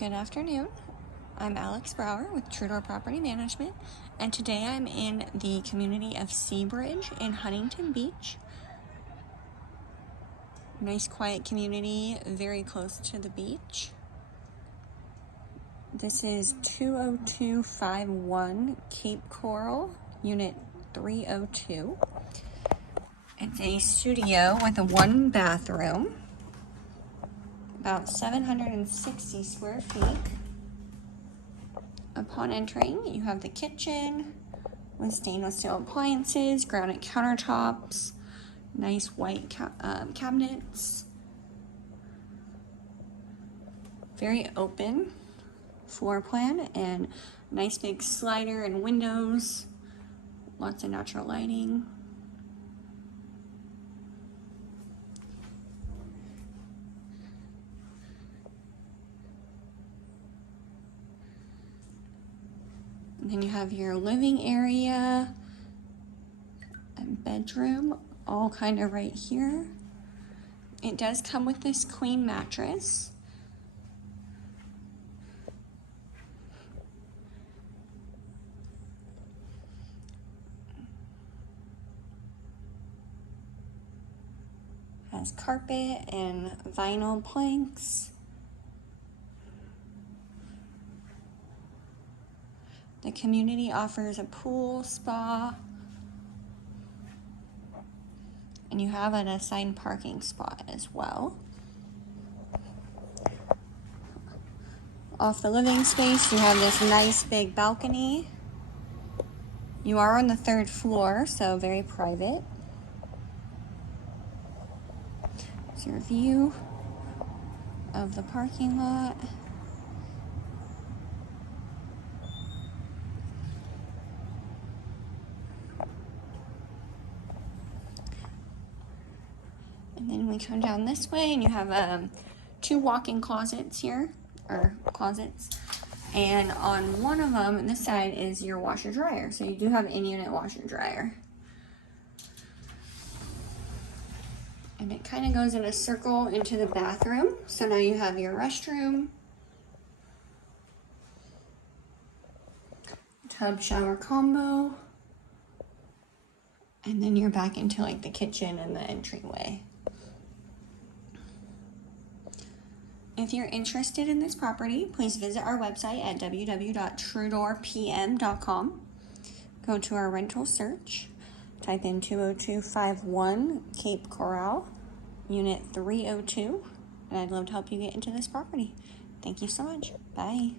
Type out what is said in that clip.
Good afternoon. I'm Alex Brower with TrueDoor Property Management, and today I'm in the community of Seabridge in Huntington Beach. Nice quiet community, very close to the beach. This is 20251 Cape Coral, Unit 302. It's a studio with a 1 bathroom, about 760 square feet. Upon entering, you have the kitchen with stainless steel appliances, granite countertops, nice white cabinets, very open floor plan, and nice big slider and windows, lots of natural lighting. And then you have your living area and bedroom, all kind of right here. It does come with this queen mattress. Has carpet and vinyl planks. The community offers a pool, spa, and you have an assigned parking spot as well. Off the living space, you have this nice big balcony. You are on the 3rd floor, so very private. Here's your view of the parking lot. And then we come down this way and you have 2 walk-in closets here, or closets. And on one of them, this side is your washer dryer. So you do have in-unit washer dryer. And it kind of goes in a circle into the bathroom. So now you have your restroom, tub shower combo, and then you're back into like the kitchen and the entryway. If you're interested in this property, please visit our website at www.truedoorpm.com. Go to our rental search, type in 20251 Cape Coral, Unit 302, and I'd love to help you get into this property. Thank you so much. Bye.